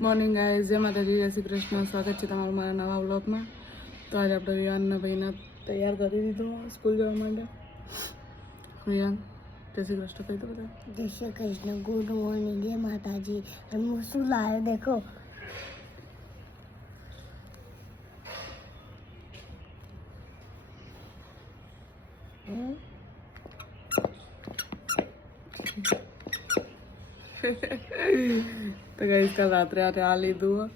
Morning guys જય માતાજી. જય શ્રી કૃષ્ણ. સ્વાગત છે તમારું મારા નવા વ્લોગમાં. તો આજે આપણે વિવાનના ભાઈને તૈયાર કરી દીધો સ્કૂલ જવા માટે. વિવાન જય શ્રી કૃષ્ણ. કહી દો બધા. જય શ્રી કૃષ્ણ. Good morning. જય માતાજી હું શું લાવે દેખો. હમ? તો ગઈ કાલ રાત્રે આરે આ લીધું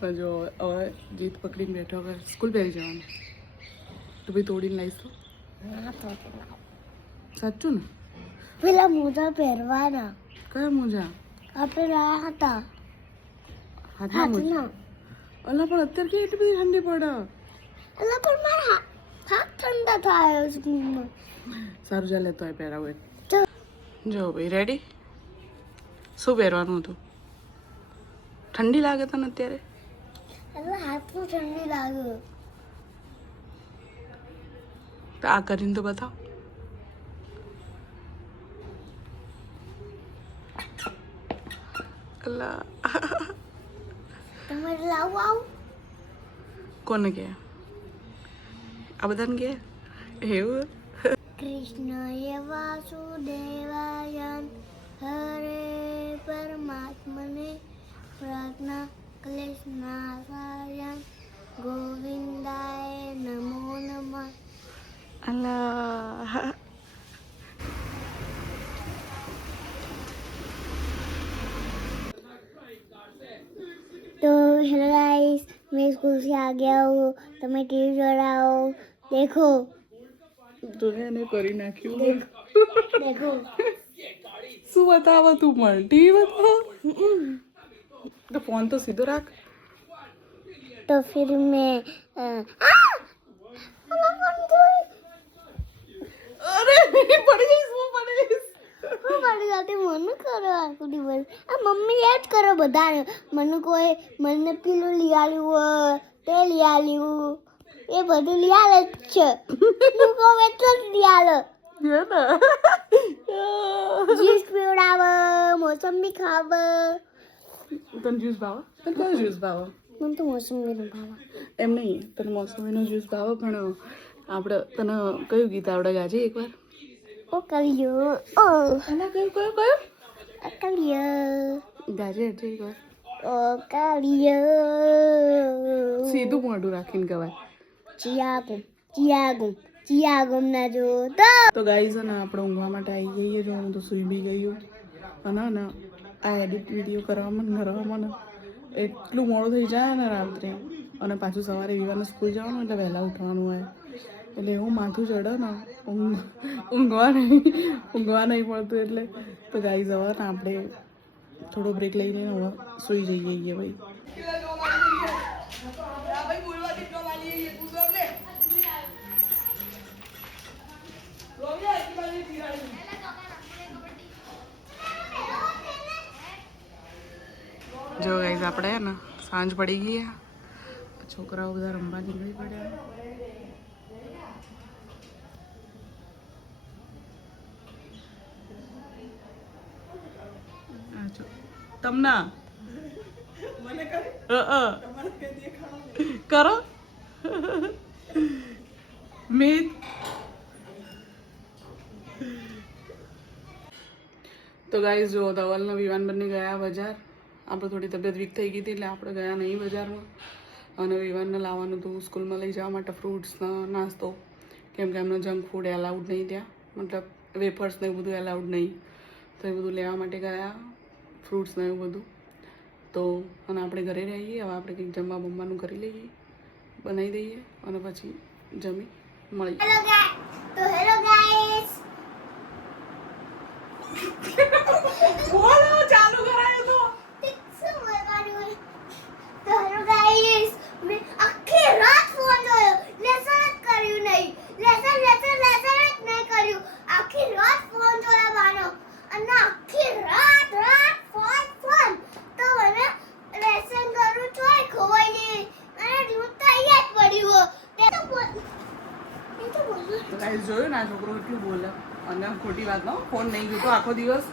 પણ જો હવે જીત પકડીને બેઠો હવે સ્કૂલ પહેરી જવાનું. તો ભાઈ તોડીને તો તો. સાચું ને? પેલા મોજા પહેરવાના. કયા મોજા? આ પેલા હતા. હાથના મોજા? અલા પણ અત્યારે કે એટલી બધી ઠંડી પડે? અલા પણ મારા હાથ ઠંડા થાય સ્કૂલમાં. સારું ચાલે તો પહેરાવું જો ભાઈ રેડી શું પહેરવાનું હતું? ઠંડી લાગે તને અત્યારે? ઠંડી લાગે. તો આ કરીને તો બતાવ. અલા તમે લાવો આવું. કોને કે? આ બધાને કે? એવું? કૃષ્ણય વાસુદેવાયન. હરે પરમાત્મને પ્રાર્થના ક્લેશનાશાયન ગોવિંદાય નમો નમઃ અલા तो हेलो गाइस मैं स्कूल से आ गया हूँ तो मैं टीवी चलाओ देखो તો એને કરી નાખ્યું देखो શું બતાવો તું પણ ટીવી તો ફોન તો સીધો રાખ. તો ફિર મેં અરે પડી જઈશ હું પડી જઈશ. કરો આખું આ મમ્મી યાદ કરો બધાને. મને કોઈ મને પેલું લઈ આવ્યું તે લઈ એ બધું લઈ જ છે. હું કહું એટલું જ મોસંબી ખાવે તને જ્યુસ ભાવે તને કયો જ્યુસ ભાવે મને તો મોસંબીનું ભાવે એમ નહીં તને મોસમીનો જ્યુસ ભાવે પણ આપણે તને કયું ગીત આવડે ગાજે એકવાર ઓ કલિયો ઓ અને કયું કયું કયું આ કલિયો ગાજે હજુ એકવાર ઓ કલિયો સીધું મોઢું રાખીને કહેવાય ચિયાગુમ ચિયાગુમ ચિયાગુમ ના જો તો તો ગાઈઝ અને આપણે ઊંઘવા માટે આવી જઈએ જો હું તો સૂઈ બી ગયું અને ને આ એડિટ વીડિયો કરવામાં ને કરવામાં ને એટલું મોડું થઈ જાય ને રાત્રે. અને પાછું સવારે વિવાને સ્કૂલ જવાનું એટલે વહેલા ઉઠવાનું હોય. એટલે એવું માથું ચડે ને, ઊંઘ, ઊંઘવા નહીં ઊંઘવા નહીં પડતું એટલે. તો ગાઈ જવા ને આપણે થોડો બ્રેક લઈને સૂઈ જઈએ ભાઈ. જો ગાઈઝ આપણે હે ને સાંજ પડી ગઈ હે. છોકરાઓ બધા રમવા નીકળી પડ્યા આ જો. તમને અ, અ. કરો મીત તો ગાઈઝ જો ધવલનો વિવાન બંને ગયા બજાર આપણે થોડી તબિયત વીક થઈ ગઈ હતી એટલે આપણે ગયા નહીં બજારમાં. અને વિવાનને લાવવાનું હતું સ્કૂલમાં લઈ જવા માટે ફ્રૂટ્સનો નાસ્તો. કેમ કે એમનો જંક ફૂડ એલાઉડ નહીં ત્યાં. મતલબ વેફર્સ ને એવું બધું એલાઉડ નહીં. તો એ બધું લેવા માટે ગયા ફ્રૂટ્સ ને એવું બધું. તો અને આપણે ઘરે રહીએ હવે આપણે કંઈક જમવા બમવાનું કરી લઈએ બનાવી દઈએ અને પછી જમી મળીએ હેલો ગાઈસ તો હેલો ગાઈસ બોલો ચાલુ કરાયો તો શું બોલવાનું તો હેલો ગાઈસ મેં આખી રાત ફોન જોયો લેસન જ કર્યું નહીં લેસન લેસન લેસન જ નહીં કર્યું આખી રાત ફોન જોવાનો અને આખી રાત રાત ફોન ફોન તો મને લેસન કરું તોય ખોવાઈ ગઈ અને હું તો અહીંયા જ પડ્યું હો. તે તો બોલ એ તો બોલ ગાઈસ જોયું ને આ છોકરો એટલું બોલે અને ખોટી વાત નો ફોન નહીં જોતો આખો દિવસ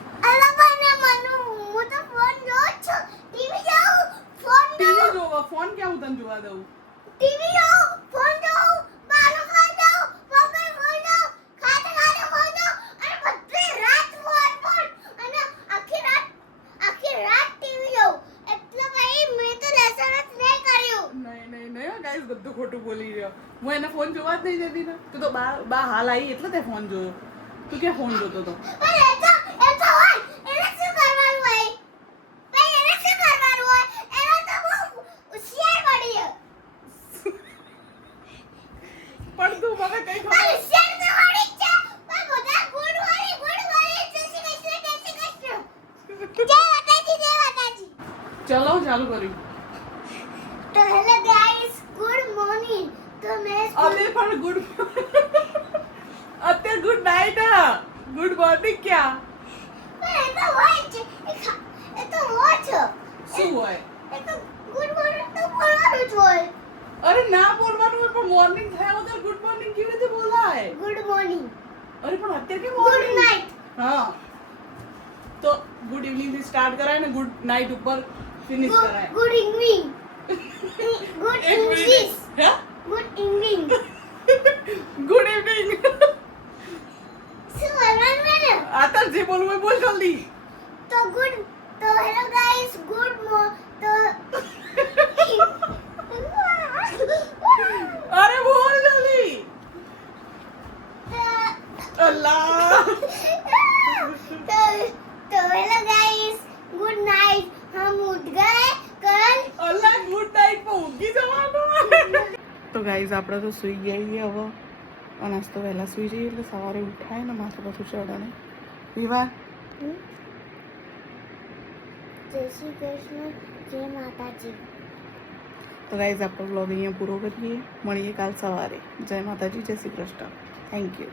ટીવી જોવો ફોન ક્યાં હું તને જોવા દઉં? ટીવી જોઉં ફોન જોઉં બારો ખાઈ જાઉં પપ્પા ફોન જોઉં ખાતે ખાતે ફોન જોઉં અને બધી રાત ફોન ફોન અને આખી રાત આખી રાત ટીવી જોઉં. એટલે ભાઈ મેં તો લેસન જ નહીં કર્યું. નહીં નહીં નહીં ગાઈસ બધું ખોટું બોલી રહ્યો. હું એને ફોન જોવા જ નહીં જતી ને. તું તો બા બા હાલ આવી એટલે તે ફોન જોયો. તું ક્યાં ફોન જોતો તો પણ તો મને કઈ ખબર ચલો ચાલુ કર્યું તો હેલો ગાઈસ ગુડ મોર્નિંગ તો મેં અબે પણ good good night good morning ક્યાં પણ એ તો હોય છે એ ખા- એ તો હોય છે શું હોય એ તો ગુડ મોર્નિંગ તો બોલવાનું જ હોય અરે ના બોલવાનું હોય પણ મોર્નિંગ થયા વગર ગુડ મોર્નિંગ કેવી રીતે બોલાય ગુડ મોર્નિંગ અરે પણ અત્યારે કેમ ગુડ morning? નાઇટ હા તો ગુડ ઇવનિંગથી સ્ટાર્ટ કરાય ને ગુડ નાઇટ ઉપર ફિનિશ કરાય ગુડ ઇવનિંગ ગુડ એક English minute hey good evening good evening શું બોલવાનું મેડમ આ તાર જે બોલવું નથી તો ગુડ તો હેલો ગાઈસ ગુડ મો તો અરે બોલ જલ્દી અલ્લાહ તો તો હેલો ગાઈસ ગુડ નાઈટ. હમ ઉઠ ગયે કલ. અલ્લાહ ગુડ નાઈટ પર ઊંઘી જવાનું. તો ગાઈસ આપણે તો સુઈ ગયા હવે. નાસ્તો વહેલા સુઈ જઈએ એટલે સવારે ઉઠાય ને માથું પાછું ચડે ને. પીવા જય શ્રી કૃષ્ણ, જય માતાજી. તો ગાઈઝ આપણો બ્લોગ અહીંયા પૂરો કરીએ. મળીએ કાલ સવારે. જય માતાજી, જય શ્રી કૃષ્ણ. Thank you